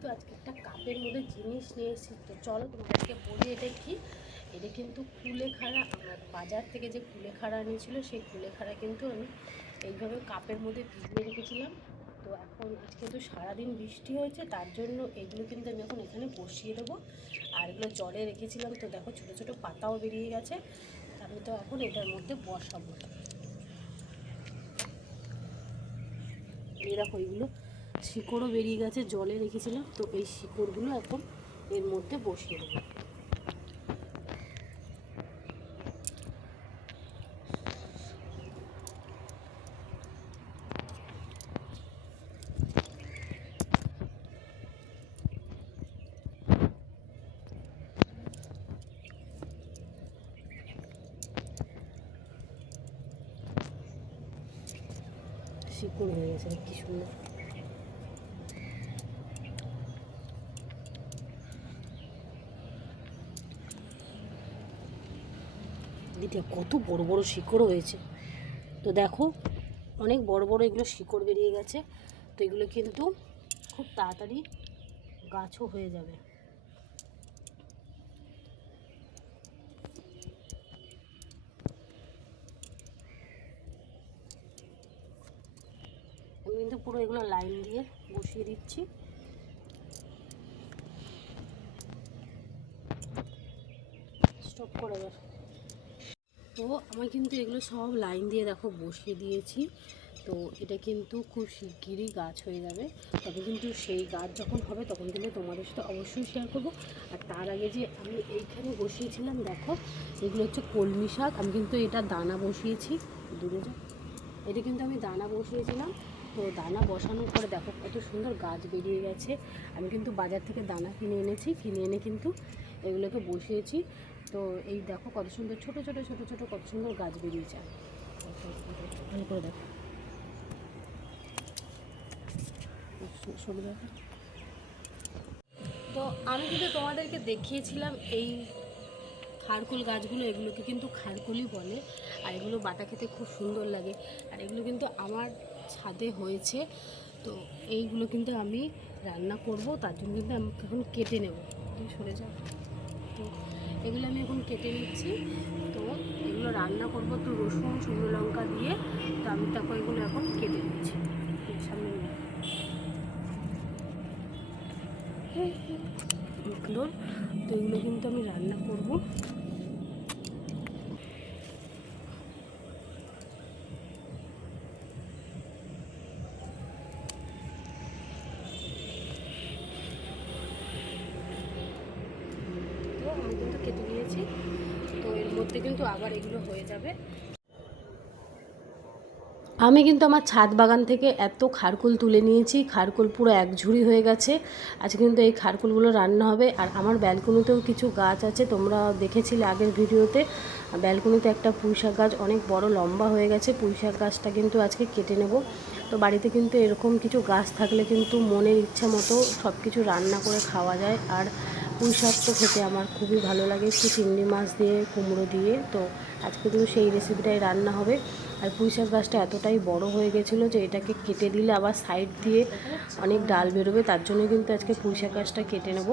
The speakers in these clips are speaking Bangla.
কিন্তু আজকে একটা কাপের মধ্যে জিনিস নিয়ে এসেছি। তো চলো তোমাদেরকে বলি এটা কি। এটা কিন্তু কুলেখাড়া, আমার বাজার থেকে যে কুলেখাড়া এনেছিল সেই কুলেখাড়া কিন্তু আমি এইভাবে কাপের মধ্যে ভিজিয়ে রেখেছিলাম। তো এখন আজকে তো সারাদিন বৃষ্টি হয়েছে, তার জন্য এগুলো কিন্তু আমি এখন এখানে বসিয়ে দেবো। আর এগুলো জলে রেখেছিলাম, তো দেখো ছোটো ছোটো পাতাও বেরিয়ে গেছে। আমি তো এখন এটার মধ্যে বসাবো। এই দেখো এগুলো শিকড়ও বেরিয়ে গেছে, জলে রেখেছিলাম, তো এই শিকড়গুলো এখন এর মধ্যে বসিয়ে দেবো। শিকড় হয়ে গেছে কি সুন্দর। এটা কত বড় বড় শিকড় হয়েছে, তো দেখো অনেক বড় বড় এগুলো শিকড় বেরিয়ে গেছে। তো এগুলো কিন্তু খুব তাড়াতাড়ি গাছও হয়ে যাবে। আমি কিন্তু পুরো এগুলো লাইন দিয়ে বসিয়ে দিচ্ছি। স্টপ করে দেব। তো আমি কিন্তু এগুলো সব লাইন দিয়ে দেখো বসিয়ে দিয়েছি। তো এটা কিন্তু খুব শিগগিরই গাছ হয়ে যাবে। তবে কিন্তু সেই গাছ যখন হবে তখন কিন্তু তোমাদের সাথে অবশ্যই শেয়ার করবো। আর তার আগে যে আমি এইখানে বসিয়েছিলাম দেখো, এগুলো হচ্ছে কলমি শাক। আমি কিন্তু এটা দানা বসিয়েছি, দূরে যা, এটা কিন্তু আমি দানা বসিয়েছিলাম। তো দানা বসানোর পরে দেখো কত সুন্দর গাছ বেরিয়ে গেছে। আমি কিন্তু বাজার থেকে দানা কিনে এনেছি, কিনে এনে কিন্তু এগুলোকে বসিয়েছি। তো এই দেখো কত সুন্দর ছোট ছোট ছোট ছোট কত সুন্দর গাছ বেরিয়েছে। ভালো করে দেখো, দেখো। তো আমি কিন্তু তোমাদেরকে দেখিয়েছিলাম এই খারকুল গাছগুলো, এগুলোকে কিন্তু খারকুলই বলে। আর এগুলো বাটা খেতে খুব সুন্দর লাগে। আর এগুলো কিন্তু আমার ছাদে হয়েছে। তো এইগুলো কিন্তু আমি রান্না করব, তার জন্য কিন্তু আমি এখন কেটে নেব। সরে যাও। তো এগুলো আমি এখন কেটে নিচ্ছি। তো এগুলো রান্না করব তো রসুন শুকনো লঙ্কা দিয়ে। তো আমি তারপর এগুলো এখন কেটে নিচ্ছি। সামনে এগুলো, তো এগুলো কিন্তু আমি রান্না করব। আমি কিন্তু কেটে নিয়েছি, তো এর মধ্যে কিন্তু আবার এগুলো হয়ে যাবে। আমি কিন্তু আমার ছাদ বাগান থেকে এত খারকুল তুলে নিয়েছি, খারকুল পুরো এক ঝুড়ি হয়ে গেছে। আজকে কিন্তু এই খারকুলগুলো রান্না হবে। আর আমার ব্যালকনিতেও কিছু গাছ আছে, তোমরা দেখেছিলে আগের ভিডিওতে। ব্যালকনিতে একটা পুঁইশাক গাছ অনেক বড় লম্বা হয়ে গেছে, পুঁইশাক গাছটা কিন্তু আজকে কেটে নেব। তো বাড়িতে কিন্তু এরকম কিছু গাছ থাকলে কিন্তু মনের ইচ্ছা মতো সব কিছু রান্না করে খাওয়া যায়। আর পুঁইশাক তো খেতে আমার খুবই ভালো লাগে, একটু চিংড়ি মাছ দিয়ে কুমড়ো দিয়ে। তো আজকে কিন্তু সেই রেসিপিটাই রান্না হবে। আর পুঁইশাক গাছটা এতটাই বড় হয়ে গেছিলো যে এটাকে কেটে দিলে আবার সাইড দিয়ে অনেক ডাল বেরোবে, তার জন্য কিন্তু আজকে পুঁইশাক গাছটা কেটে নেব।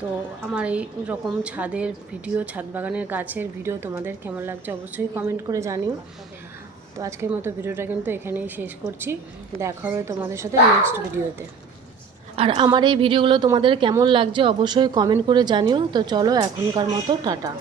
তো আমার এই রকম ছাদের ভিডিও, ছাদ বাগানের গাছের ভিডিও তোমাদের কেমন লাগছে অবশ্যই কমেন্ট করে জানিও। তো আজকের মতো ভিডিওটা কিন্তু এখানেই শেষ করছি। দেখা হবে তোমাদের সাথে নেক্সট ভিডিওতে। আর আমার এই ভিডিওগুলো তোমাদের কেমন লাগছে অবশ্যই কমেন্ট করে জানিও। তো চলো এখনকার মতো টাটা।